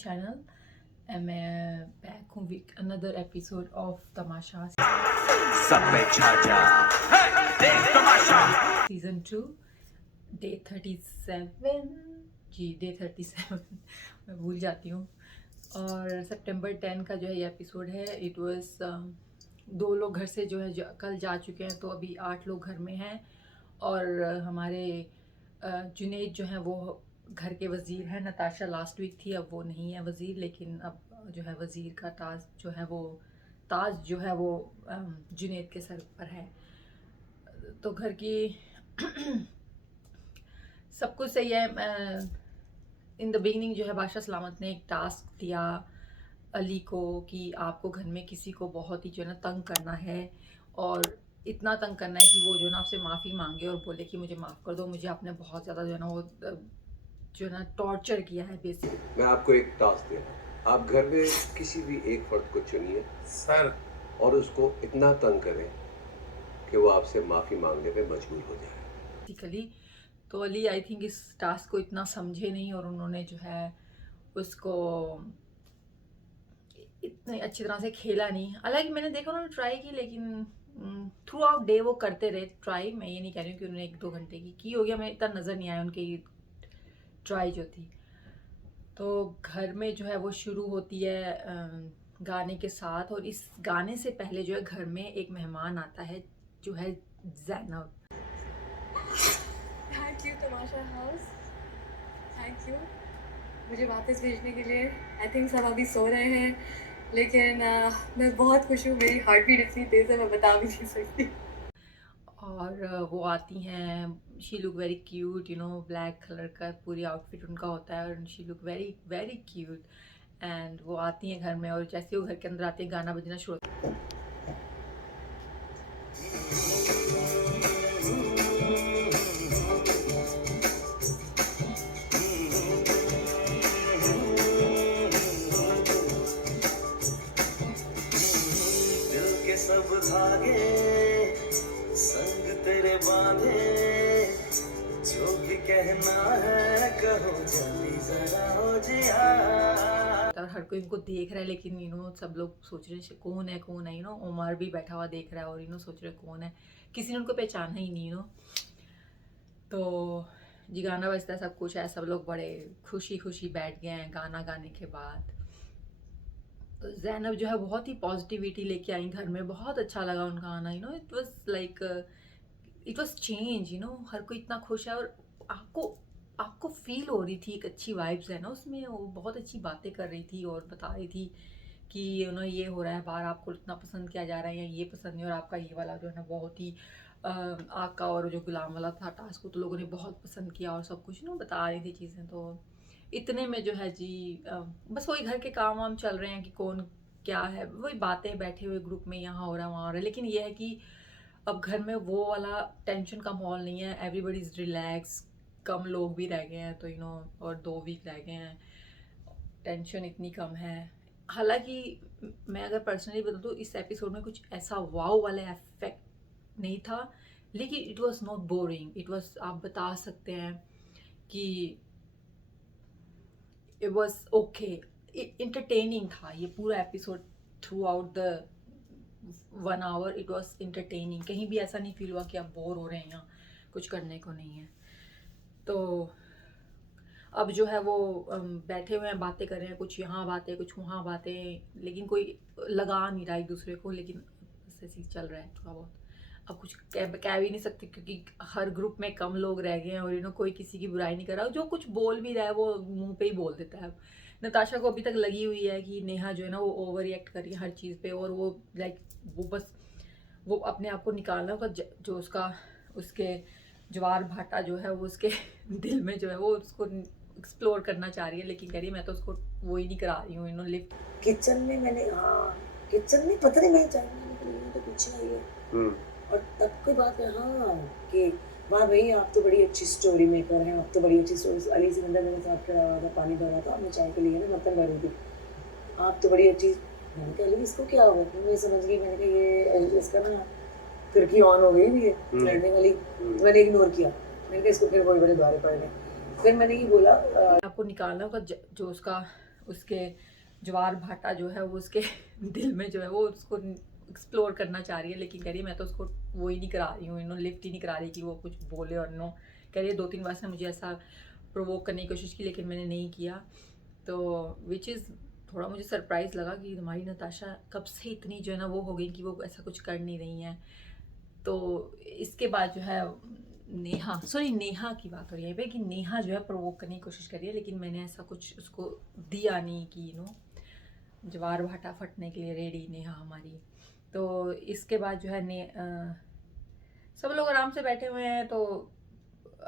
channel and मैं back हूँ with another episode of Tamasha season 2 day 37 ji day 37 मैं भूल जाती हूँ। और सितंबर 10 का जो है ये एपिसोड है। इट वाज 2 लोग घर से जो है कल जा चुके हैं, तो अभी 8 लोग घर में हैं। और हमारे जुनैद जो है वो घर के वज़ीर हैं। नताशा लास्ट वीक थी, अब वो नहीं है वज़ीर, लेकिन अब जो है वज़ीर का ताज जो है वो जुनैद के सर पर है। तो घर की सब कुछ सही है। इन द बिगिनिंग जो है बादशाह सलामत ने एक टास्क दिया अली को कि आपको घर में किसी को बहुत ही जो है ना तंग करना है, और इतना तंग करना है कि वो जो है ना आपसे माफ़ी मांगे और बोले कि मुझे माफ़ कर दो, मुझे आपने बहुत ज़्यादा जो है ना वो जो है ना टॉर्चर किया है बेसिकली। मैं आपको एक टास्क दे रहा हूँ, आप घर में किसी भी एक फर्द को चुनिए सर, और उसको इतना तंग करें कि वो आपसे माफ़ी मांगने पे मजबूर हो जाए। बेसिकली तो अली आई थिंक इस टास्क को इतना समझे नहीं, और उन्होंने जो है उसको इतनी अच्छी तरह से खेला नहीं। हालांकि मैंने देखा उन्होंने ट्राई की, लेकिन थ्रू आउट डे वो करते रहे ट्राई। मैं ये नहीं कह रही हूँ कि उन्होंने 1-2 घंटे की होगी, हमें इतना नज़र नहीं आया उनकी ट्राई जो थी। तो घर में जो है वो शुरू होती है गाने के साथ, और इस गाने से पहले जो है घर में एक मेहमान आता है जो है Zainab. Thank you Tamasha house, thank you मुझे वापस भेजने के लिए। आई थिंक सब अभी सो रहे हैं, लेकिन मैं बहुत खुश हूँ। मेरी हार्ट बीट इतनी तेज़ है मैं बता भी नहीं सकती। और वो आती हैं, she look very cute, you know, black colour का पूरी आउटफिट उनका होता है, और she look very very cute. And वो आती हैं घर में, और जैसे वो घर के अंदर आती है गाना बजना शुरू होता है। सब धागे संग तेरे बांधे, जो भी कहना है कहो जल्दी जरा हो जिया। और हर कोई इनको देख रहा है, लेकिन यू नो सब लोग सोच रहे हैं कौन है, यू नो। उमर भी बैठा हुआ देख रहा है, और यू नो सोच रहे कौन है, किसी ने उनको पहचाना ही नहीं, यू नो। तो जी गाना बजता है, सब कुछ है, सब लोग बड़े खुशी खुशी बैठ गए हैं गाना गाने के बाद। तो ज़ैनब जो है बहुत ही पॉजिटिविटी लेके आई घर में, बहुत अच्छा लगा उनका आना, you know. It was like it was change, you know. हर कोई इतना खुश है, और आपको आपको फील हो रही थी एक अच्छी वाइब्स है ना उसमें। वो बहुत अच्छी बातें कर रही थी और बता रही थी कि यू नो ये हो रहा है बाहर, आपको इतना पसंद किया जा रहा है, या ये पसंद नहीं, और आपका ये वाला जो है ना बहुत ही आका और जो गुलाम वाला था टास्क को तो लोगों ने बहुत पसंद किया, और सब कुछ ना बता रही थी चीज़ें। तो इतने में जो है जी बस वही घर के काम वाम चल रहे हैं कि कौन क्या है, वही बातें बैठे हुए ग्रुप में यहाँ हो रहा है वहाँ हो रहा है। लेकिन ये है कि अब घर में वो वाला टेंशन का माहौल नहीं है, एवरीबडी इज़ रिलैक्स। कम लोग भी रह गए हैं, तो यू नो, और 2 वीक रह गए हैं, टेंशन इतनी कम है। हालांकि मैं अगर पर्सनली बता दूँ, इस एपिसोड में कुछ ऐसा वाव वाला इफेक्ट नहीं था, लेकिन it was not boring. It was, आप बता सकते हैं कि इट वॉज ओके, इंटरटेनिंग था ये पूरा episode. Through out the 1 hour it was entertaining. कहीं भी ऐसा नहीं फील हुआ कि आप बोर हो रहे हैं या कुछ करने को नहीं है। तो अब जो है वो बैठे हुए हैं, बातें कर रहे हैं, कुछ यहाँ बातें कुछ वहाँ बातें, लेकिन कोई लगा नहीं रहा एक दूसरे को। लेकिन ऐसे चल रहा है थोड़ा बहुत। अब कुछ कह भी नहीं सकते, क्योंकि हर ग्रुप में कम लोग रह गए हैं, और यू नो कोई किसी की बुराई नहीं कर रहा। जो कुछ बोल भी रहा है वो मुंह पे ही बोल देता है। नताशा को अभी तक लगी हुई है कि नेहा जो है ना वो ओवर रिएक्ट कर रही है हर चीज़ पे, और वो लाइक वो बस वो अपने आप को निकालना होगा, जो उसका उसके ज्वार भाटा जो है वो उसके दिल में जो है वो उसको एक्सप्लोर करना चाह रही है, लेकिन कह रही है मैं तो उसको वो ही नहीं करा रही हूँ, यू नो, लिफ्ट। किचन में मैंने, हाँ किचन में पता नहीं मैं चाहिए तो पीछे आई है, और तब कोई बात है हाँ कि वाह भाई आप तो बड़ी अच्छी स्टोरी मेकर हैं, आप तो बड़ी अच्छी स्टोरी। अली सिकंदर मेरे साथ खड़ा हुआ था, पानी भर रहा था, मैं चाय के लिए ना बर्तन भर रही थी, आप तो बड़ी अच्छी। मैंने कहा अली इसको क्या हुआ, मैं समझ गई, मैंने कहा ये इसका ना खिड़की ऑन हो गई भी है लड़ने वाली। मैंने इग्नोर किया, मैंने कहा इसको फिर वही बड़े द्वारे पड़ गए। फिर मैंने ये बोला आपको निकालना होगा, जो उसका उसके ज्वार भाटा जो है वो उसके दिल में जो है वो उसको एक्सप्लोर करना चाह रही है, लेकिन कह रही है मैं तो उसको वो ही नहीं करा रही हूँ, इन्होंने लिफ्ट ही नहीं करा रही कि वो कुछ बोले। और नो कह रही है 2-3 बार से मुझे ऐसा प्रोवोक करने की कोशिश की लेकिन मैंने नहीं किया। तो विच इज़ थोड़ा मुझे सरप्राइज़ लगा कि हमारी नताशा कब से इतनी जो है ना वो हो गई कि वो ऐसा कुछ कर नहीं रही हैं। तो इसके बाद जो है नेहा की बात हो रही है पे कि नेहा जो है प्रोवोक करने की कोशिश कर रही है, लेकिन मैंने ऐसा कुछ उसको दिया नहीं कि ज्वार भाटा फटने के लिए रेडी नेहा हमारी। तो इसके बाद जो है सब लोग आराम से बैठे हुए हैं। तो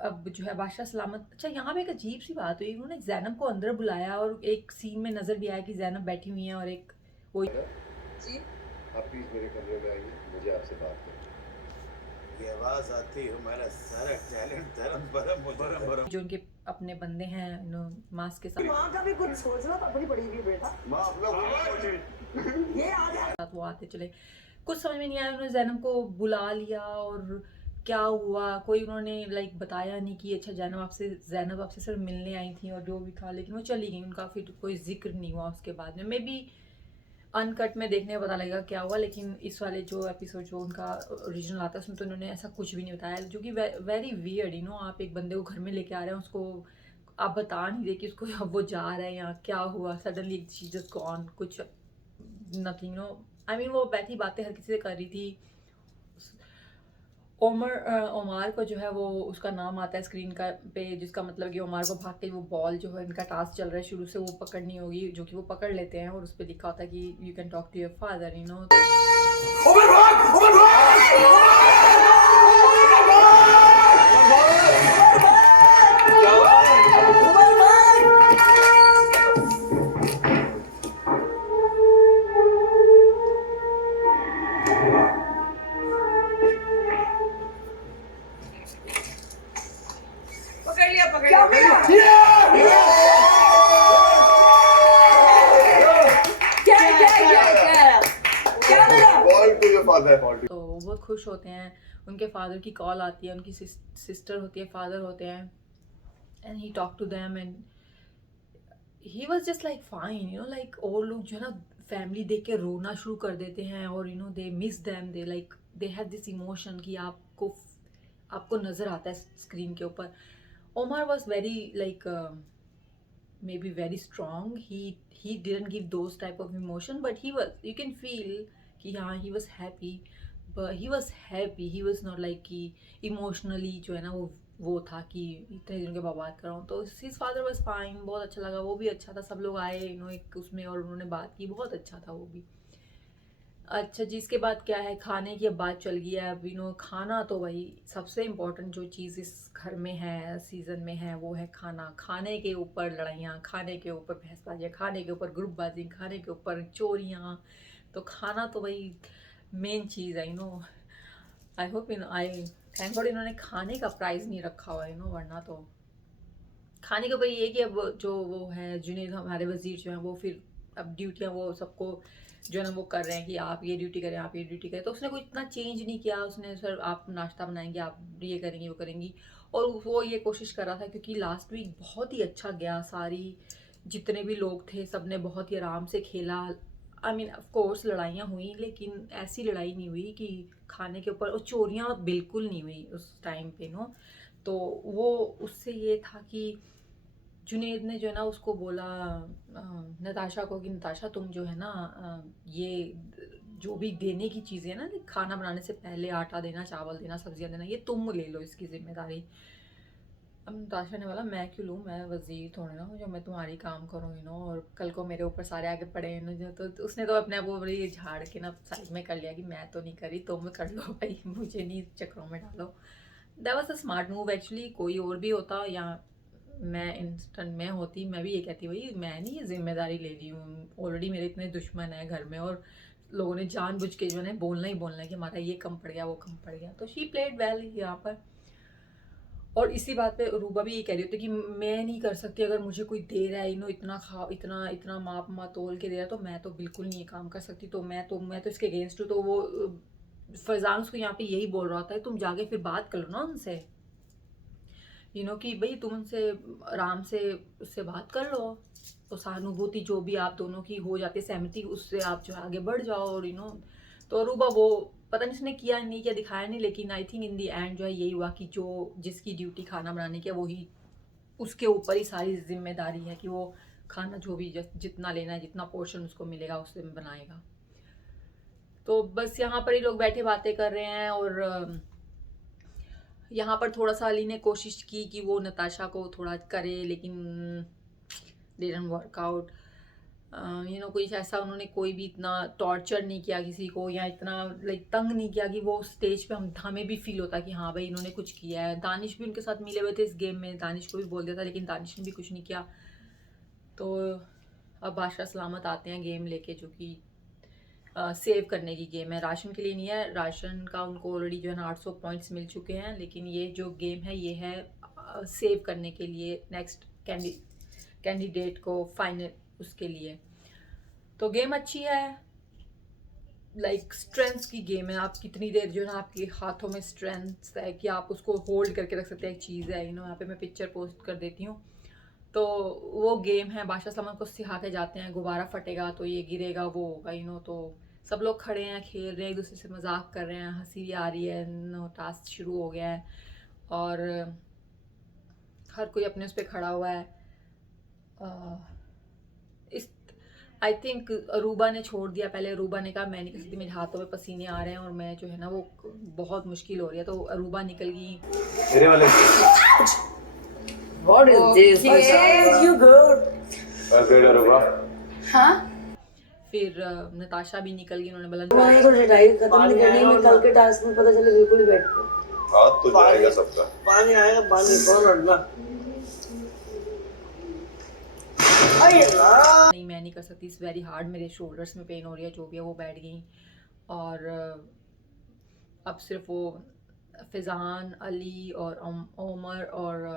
अब जो है बादशाह सलामत, अच्छा यहाँ पे एक अजीब सी बात हुई, उन्होंने जैनब को अंदर बुलाया और एक सीन में नज़र भी आया कि जैनब बैठी हुई है और एक वो जी आप प्लीज मेरे कमरे में आइए, मुझे आपसे बात करनी है। ये आवाज आती है हमारा सारा टैलेंट धर्म परम जो उनके अपने बंदे हैं मास्क के साथ माँ का भी कुछ सोच लो, अपनी पड़ी हुई बेटा माँ अपना ये आ जा। वो आते चले। कुछ समझ में नहीं आया, उन्होंने जैनब को बुला लिया और क्या हुआ कोई उन्होंने लाइक बताया नहीं कि अच्छा जैनब आपसे सिर्फ मिलने आई थी और जो भी था, लेकिन वो चली गई, उनका फिर कोई जिक्र नहीं हुआ उसके बाद में। मे बी अनकट में देखने में पता लगेगा क्या हुआ, लेकिन इस वाले जो एपिसोड जो उनका ओरिजिनल आता है उसमें तो उन्होंने ऐसा कुछ भी नहीं बताया, जो कि वेरी वियर्ड आप एक बंदे को घर में लेके आ रहे हैं, उसको आप बता नहीं रहे कि उसको अब वो जा रहा है या क्या हुआ, सडनली शी जस्ट गॉन, कुछ नथिंग आई मीन वो बैठी बातें हर किसी से कर रही थी। ओमार को जो है वो उसका नाम आता है स्क्रीन का पे, जिसका मतलब कि ओमार को भाग के वो बॉल जो है इनका टास्क चल रहा है शुरू से वो पकड़नी होगी, जो कि वो पकड़ लेते हैं और उस पर लिखा होता है कि you can talk to your father तो वो बहुत खुश होते हैं। उनके फादर की कॉल आती है, उनकी सिस्टर होती है, फादर होते हैं, and he talk to them and he was just like fine like और लोग जो है ना फैमिली देख के रोना शुरू कर देते हैं और they miss them, they like they have this emotion कि आपको नज़र आता है स्क्रीन के ऊपर। Omar was very like maybe very strong, he didn't give those type of emotion, but you can feel कि हाँ he was happy, but he was not like कि emotionally जो है ना वो था कि इतने दिनों के बाद बात कर रहा हूँ। तो his father was fine, बहुत अच्छा लगा, वो भी अच्छा था, सब लोग आए एक उसमें और उन्होंने बात की, बहुत अच्छा था वो भी। अच्छा जी, इसके बाद क्या है, खाने की अब बात चल गई है। अब खाना तो भाई सबसे इम्पोर्टेंट जो चीज़ इस घर में है, सीज़न में है, वो है खाना। खाने के ऊपर लड़ाइयाँ, खाने के ऊपर बहसबाजियाँ, खाने के ऊपर ग्रुपबाजी, खाने के ऊपर चोरियाँ। तो खाना तो भाई मेन चीज़ है I hope I thank God इन्होंने खाने का प्राइस नहीं रखा हुआ वरना तो खाने के ऊपर ये कि अब जो वो है जुनैद हमारे वज़ीर जो हैं वो फिर अब ड्यूटियाँ वो सबको जो है ना वो कर रहे हैं कि आप ये ड्यूटी करें, आप ये ड्यूटी करें। तो उसने कोई इतना चेंज नहीं किया, उसने सर आप नाश्ता बनाएंगे, आप ये करेंगे, वो करेंगी। और वो ये कोशिश कर रहा था क्योंकि लास्ट वीक बहुत ही अच्छा गया, सारी जितने भी लोग थे सब ने बहुत ही आराम से खेला। आई मीन ऑफ कोर्स लड़ाइयाँ हुई, लेकिन ऐसी लड़ाई नहीं हुई कि खाने के ऊपर, और चोरियाँ बिल्कुल नहीं हुई उस टाइम पे तो वो उससे ये था कि जुनैद ने जो है ना उसको बोला नताशा को कि नताशा तुम जो है ना ये जो भी देने की चीज़ें हैं ना, खाना बनाने से पहले आटा देना, चावल देना, सब्जियां देना, ये तुम ले लो इसकी जिम्मेदारी। अब नताशा ने बोला मैं क्यों लूँ, मैं वज़ीर थोड़े ना हूँ जो मैं तुम्हारी काम करूँ और कल को मेरे ऊपर सारे आगे पड़े हैं तो उसने तो अपने आप को बड़ी झाड़ के ना साइड में कर लिया कि मैं तो नहीं करी, तुम कर लो भाई, मुझे नहीं चक्रों में डालो। That was a smart move actually. कोई और भी होता या मैं इंस्टेंट में होती, मैं भी ये कहती भाई मैं नहीं ये जिम्मेदारी ले रही हूँ, ऑलरेडी मेरे इतने दुश्मन है घर में और लोगों ने जानबूझ के जो है बोलना ही बोलना है कि हमारा ये कम पड़ गया, वो कम पड़ गया। तो शी प्लेड वेल यहाँ पर। और इसी बात पे रूबा भी ये कह रही होती कि मैं नहीं कर सकती, अगर मुझे कोई दे रहा है इतना इतना इतना माप तोल के दे रहा है तो मैं तो बिल्कुल नहीं ये काम कर सकती, तो मैं तो इसके अगेंस्ट हूँ। तो वो फरजान उसको यहाँ पे यही बोल रहा होता है तुम जाके फिर बात कर लो ना उनसे, कि भाई तुम उनसे आराम से उससे बात कर लो, तो सहानुभूति जो भी आप दोनों की हो जाती है, सहमति, उससे आप जो है आगे बढ़ जाओ। और तो अरूबा वो पता नहीं उसने किया नहीं किया, दिखाया नहीं, लेकिन I think in the and जो है यही हुआ कि जो जिसकी ड्यूटी खाना बनाने की है वही, उसके ऊपर ही सारी जिम्मेदारी है कि वो खाना जो भी जितना लेना है, जितना पोर्शन उसको मिलेगा उससे बनाएगा। तो बस यहाँ पर ही लोग बैठे बातें कर रहे हैं। और यहाँ पर थोड़ा सा अली ने कोशिश की कि वो नताशा को थोड़ा करे, लेकिन डिडंट वर्क आउट। कुछ ऐसा उन्होंने कोई भी इतना टॉर्चर नहीं किया किसी को, या इतना लाइक तंग नहीं किया कि वो स्टेज पे हमें भी फील होता कि हाँ भाई इन्होंने कुछ किया है। दानिश भी उनके साथ मिले हुए थे इस गेम में, दानिश को भी बोल दिया था, लेकिन दानिश ने भी कुछ नहीं किया। तो अब बादशाह सलामत आते हैं गेम लेके, जो कि सेव करने की गेम है, राशन के लिए नहीं है। राशन का उनको ऑलरेडी जो है ना 800 पॉइंट्स मिल चुके हैं, लेकिन ये जो गेम है ये है सेव करने के लिए, नेक्स्ट कैंडिडेट को फाइनल उसके लिए। तो गेम अच्छी है, लाइक स्ट्रेंथ की गेम है। आप कितनी देर जो है ना आपके हाथों में स्ट्रेंथ है कि आप उसको होल्ड करके रख सकते हैं। एक चीज़ है यहाँ पे मैं पिक्चर पोस्ट कर देती हूँ। तो वो गेम है, बादशाह सलामत को सिखा के जाते हैं, गुब्बारा फटेगा तो ये गिरेगा, वो होगा तो सब लोग खड़े हैं, खेल रहे हैं, एक दूसरे से मजाक कर रहे हैं, हंसी भी आ रही है। टास्क शुरू हो गया है और हर कोई अपने उस पर खड़ा हुआ है। इस आई थिंक अरूबा ने छोड़ दिया पहले। अरूबा ने कहा मैं नहीं कर सकती, मेरे हाथों में पसीने आ रहे हैं और मैं जो है ना वो बहुत मुश्किल हो रही है। तो अरूबा निकल गई। मेरे वाले What is this? Yes, you good. हाँ फिर नताशा भी निकल गई, उन्होंने बोला मैं तो रिटायर खत्म नहीं करनी, मैं कल के टास्क में पता चले बिल्कुल ही बैठ गई। हाथ तो जाएगा सबका। पानी आएगा, पानी कौन हटना? अरे यार, नहीं मैं नहीं कर सकती, इट्स वेरी हार्ड, मेरे शोल्डर्स में पेन हो रही है, जो भी है वो बैठ गई। और अब सिर्फ वो फिजान, अली और उमर और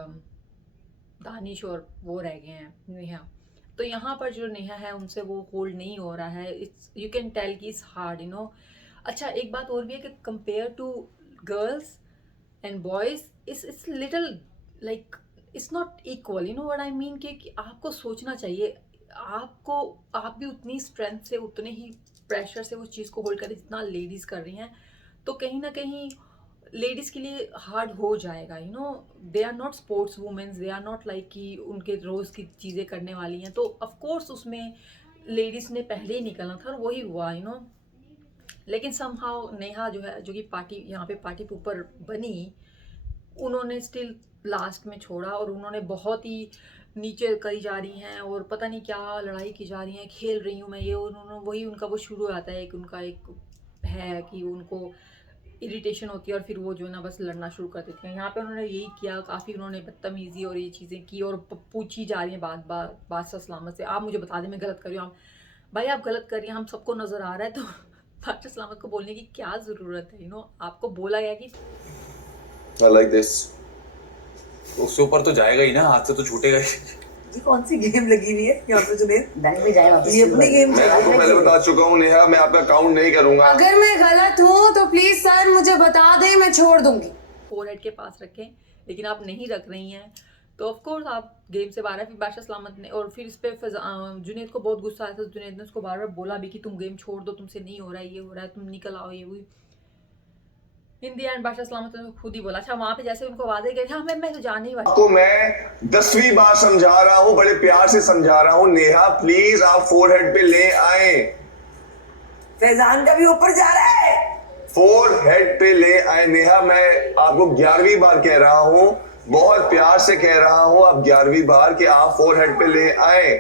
दानिश और वो रह गए हैं, नेहा। तो यहाँ पर जो नेहा है उनसे वो होल्ड नहीं हो रहा है। इट्स यू कैन टेल कि इट्स हार्ड अच्छा एक बात और भी है कि compare to girls and boys it's little like it's not equal, what I mean कि आपको सोचना चाहिए, आप भी उतनी स्ट्रेंथ से, उतने ही प्रेशर से उस चीज़ को होल्ड करें जितना लेडीज़ कर रही हैं। तो कहीं ना कहीं लेडीज़ के लिए हार्ड हो जाएगा। They are not sports womens, they are not like कि उनके रोज़ की चीज़ें करने वाली हैं। तो ऑफकोर्स उसमें लेडीज़ ने पहले ही निकलना था और वही हुआ। लेकिन समहाउ नेहा जो है, जो कि पार्टी यहाँ पे पार्टी ऊपर बनी, उन्होंने स्टिल लास्ट में छोड़ा और उन्होंने बहुत ही नीचे करी जा रही हैं और पता नहीं क्या लड़ाई की जा रही हैं, खेल रही हूँ मैं ये, उन्होंने वही उनका वो शुरू आता है, उनका एक है कि उनको इरिटेशन होती है और फिर वो जो है ना बस लड़ना शुरू कर देती हैं। यहाँ पे उन्होंने यही किया, काफ़ी उन्होंने बदतमीज़ी और ये चीज़ें की और पूछी जा रही हैं बादशाह सलामत से, आप मुझे बता दें मैं गलत कर रही हूँ। भाई आप गलत कर रही हैं, हम सबको नज़र आ रहा है, तो बादशाह सलामत को बोलने की क्या ज़रूरत है? आपको बोला गया कि I like this. उससे ऊपर तो जाएगा ही ना, हाथ से तो छूटेगा ही। ये कौन सी गेम लगी हुई है यहाँ पे जुनैद? बैंक में जाए वापस। ये अपनी गेम मैं आपको पहले बता चुका हूँ नेहा, मैं आपका काउंट नहीं करूंगा। अगर मैं गलत हूँ तो प्लीज सर मुझे बता दें, मैं छोड़ दूंगी। फोरहेड के पास रखें, लेकिन आप नहीं रख रही हैं तो ऑफकोर्स आप गेम से बाहर है। फिर बादशाह सलामत ने, और फिर इस पर जुनैद को बहुत गुस्सा आया था। जुनैद ने उसको बार बार बोला भी कि तुम गेम छोड़ दो, तुमसे नहीं हो रहा है, ये हो रहा है, तुम निकल आओ, ये हुई। इन दी एंड बादशाह सलामत ने खुद ही बोला। अच्छा वहाँ पे जैसे उनको वादे गए, हाँ मैं तो जाने ही वाली। आपको मैं 10वीं बार समझा रहा हूँ, बड़े प्यार से समझा रहा हूँ, नेहा प्लीज आप फोरहेड पे ले आए। फैजान का भी ऊपर जा रहा है। फोरहेड पे ले आए नेहा, मैं आपको 11वीं बार कह रहा हूँ, बहुत प्यार से कह रहा हूँ, अब 11वीं बार कि आप फोरहेड पे ले आए।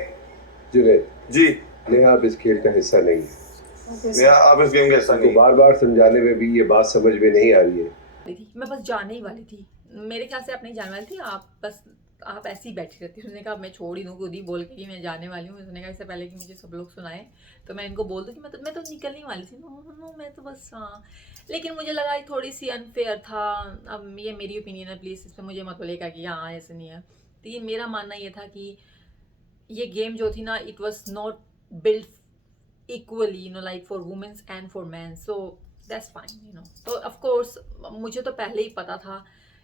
जुनैद जी नेहा अब इस खेल का हिस्सा नहीं है। नेहा आप इस गेम का हिस्सा तो नहीं। बार बार समझाने में भी ये बात समझ में नहीं आ रही है। मैं बस जाने ही वाली थी, मेरे ख्याल से आप नहीं जाने वाली थी, आप ऐसे ही बैठी रहती। उसने कहा मैं छोड़ ही दूँ, खुद ही बोल के कि मैं जाने वाली हूँ। उसने कहा इससे पहले कि मुझे सब लोग सुनाए तो मैं इनको बोल दूँ कि मैं तो निकलने वाली थी। नो मैं तो बस हाँ, लेकिन मुझे लगा थोड़ी सी अनफेयर था। अब ये मेरी ओपिनियन है, प्लीज़ इस पर मुझे मत बोलेगा कि हाँ ऐसे नहीं है। तो ये मेरा मानना ये था कि ये गेम जो थी ना, it was not build equally, like for women's and for men, so that's fine, तो of course मुझे तो पहले ही पता था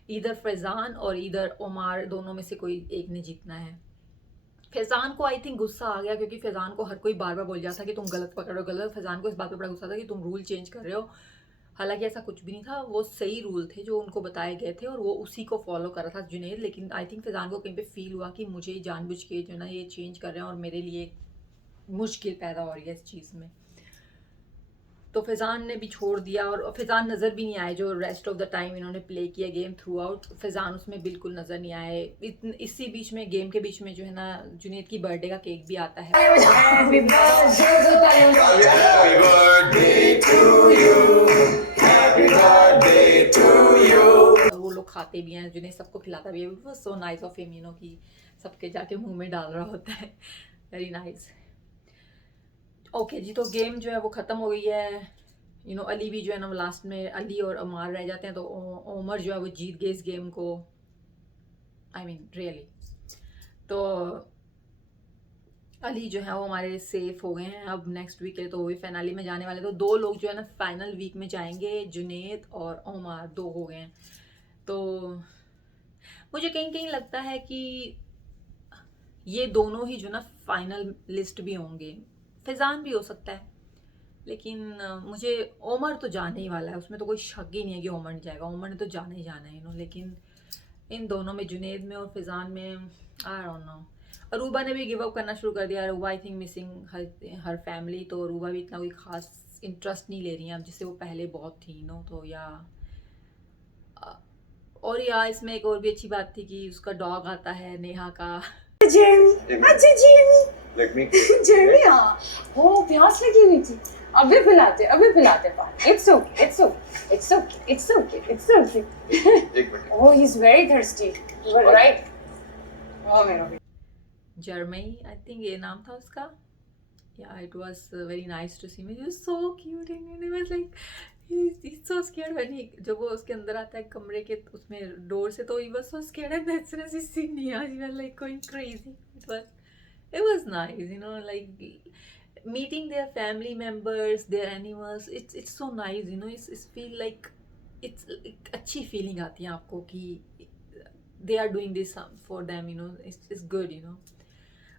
इधर फैजान और इधर उमर, दोनों में से कोई एक ने जीतना है। फैज़ान को आई थिंक गुस्सा आ गया, क्योंकि फैज़ान को हर कोई बार बार बोल जाता कि तुम गलत पकड़ो गलत। फैज़ान को इस बात पे बड़ा गुस्सा था कि तुम रूल चेंज कर रहे हो। हालांकि ऐसा कुछ भी नहीं था, वो सही रूल थे जो उनको बताए गए थे और वो उसी को फॉलो कर रहा था जुनैद। लेकिन आई थिंक फैज़ान को कहीं पे फील हुआ कि मुझे जानबूझ के जो ना ये चेंज कर रहे हैं और मेरे लिए मुश्किल पैदा हो रही है इस चीज़ में। तो फैज़ान ने भी छोड़ दिया और फैज़ान नज़र भी नहीं आए। जो रेस्ट ऑफ द टाइम इन्होंने प्ले किया गेम थ्रू आउट, फैज़ान उसमें बिल्कुल नज़र नहीं आए। इसी बीच में गेम के बीच में जो है ना जुनैद की बर्थडे का केक भी आता है। और वो लोग खाते भी हैं, जुनैद सबको खिलाता भी है। So nice of him, you know, कि सबके जाके मुंह में डाल रहा होता है। Very nice. ओके जी, तो गेम जो है वो ख़त्म हो गई है। यू नो, अली भी जो है ना वो लास्ट में अली और अमार रह जाते हैं, तो उमर जो है वो जीत गए इस गेम को। I mean really. तो अली जो है वो हमारे सेफ हो गए हैं। अब नेक्स्ट वीक के लिए तो वो भी फाइनली में जाने वाले। तो 2 लोग जो है ना फाइनल वीक में जाएंगे, जुनैद और उमर 2 हो गए हैं। तो मुझे कहीं कहीं लगता है कि ये दोनों ही जो ना फाइनल लिस्ट भी होंगे। फैज़ान भी हो सकता है, लेकिन मुझे उमर तो जाने ही वाला है, उसमें तो कोई शक ही नहीं है कि उमर नहीं जाएगा। उमर ने तो जाना ही जाना है, यू नो। लेकिन इन दोनों में, जुनैद में और फैज़ान में, आई डोंट नो। अरूबा ने भी गिव अप करना शुरू कर दिया। Aruba I think missing her family. तो अरूबा भी इतना कोई खास इंटरेस्ट नहीं ले रही हैं अब, जिससे वो पहले बहुत थी, नो। तो और इसमें एक और भी अच्छी बात थी कि उसका डॉग आता है नेहा का। Let me. जेमी, हाँ, वो प्यास लगी हुई थी। अभी पिलाते पानी। It's okay. एक minute. Oh, he's very thirsty. You were right. Oh मेरा भी। जर्मई, आई थिंक ये नाम था उसका। Yeah, it was very nice to see him. He was so cute and he was like, he's so scared when जब वो उसके अंदर आता है कमरे के उसमें डोर से, तो he was so scared and as soon as he seen Neha, he was like going crazy. It was nice, you know, like meeting their family members, their animals. It's so nice, you know. It's feel like it's अच्छी feeling आती है आपको कि they are doing this for them, you know. It's good, you know.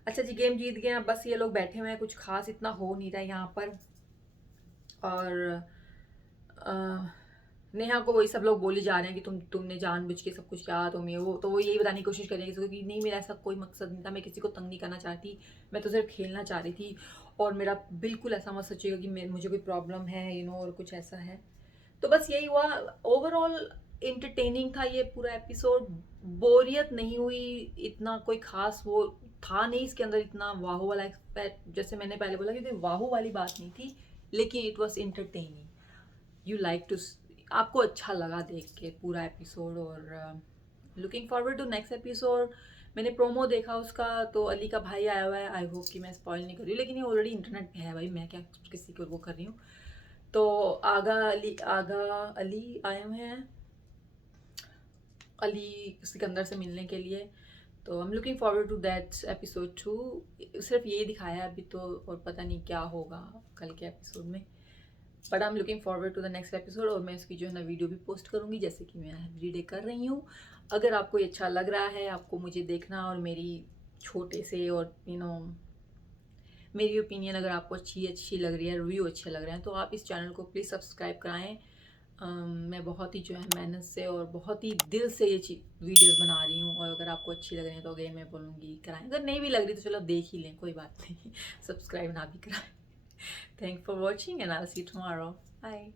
अच्छा जी, game जीत गए हैं। बस ये लोग बैठे हुए हैं, कुछ खास इतना हो नहीं रहा है यहाँ पर। और नेहा को वही सब लोग बोले जा रहे हैं कि तुमने जानबूझ के सब कुछ किया, तुम ये वो। तो वो यही बताने की कोशिश कर रही है कि नहीं, मेरा ऐसा कोई मकसद नहीं था, मैं किसी को तंग नहीं करना चाहती, मैं तो सिर्फ खेलना चाह रही थी। और मेरा बिल्कुल ऐसा मत सोचिएगा कि मुझे कोई प्रॉब्लम है, यू नो, और कुछ ऐसा है। तो बस यही हुआ। ओवरऑल इंटरटेनिंग था ये पूरा एपिसोड। बोरियत नहीं हुई, इतना कोई खास वो था नहीं इसके अंदर, इतना वाहू वाला एक्सपेक्ट, जैसे मैंने पहले बोला कि वाहू वाली बात नहीं थी, लेकिन it was entertaining. You like to, आपको अच्छा लगा देख के पूरा एपिसोड। और looking forward to next episode. मैंने प्रोमो देखा उसका, तो अली का भाई आया हुआ है। आई होप कि मैं स्पॉइल नहीं कर रही हूँ, लेकिन ये ऑलरेडी इंटरनेट पे है भाई, मैं क्या किसी को वो कर रही हूँ। तो आगा अली आए हुए हैं अली सिकंदर से मिलने के लिए। तो I am looking forward to that episode 2। सिर्फ ये दिखाया अभी तो, और पता नहीं क्या होगा कल के एपिसोड में। But I am looking forward to the next episode. और मैं इसकी जो है ना वीडियो भी पोस्ट करूँगी, जैसे कि मैं एवरीडे कर रही हूँ। अगर आपको ये अच्छा लग रहा है, आपको मुझे देखना और मेरी छोटे से और यू नो मेरी ओपिनियन अगर आपको अच्छी लग रही है, रिव्यू अच्छे लग रहे हैं, तो आप इस चैनल को प्लीज़ सब्सक्राइब कराएं। मैं बहुत ही जो है मेहनत से और बहुत ही दिल से ये वीडियोस बना रही हूँ। और अगर आपको अच्छी लग रही है तो अगेन मैं बोलूँगी कराएं। अगर नहीं भी लग रही तो चलो देख ही लें, कोई बात नहीं, सब्सक्राइब ना भी कराएं। Thanks for watching and I'll see you tomorrow. Bye.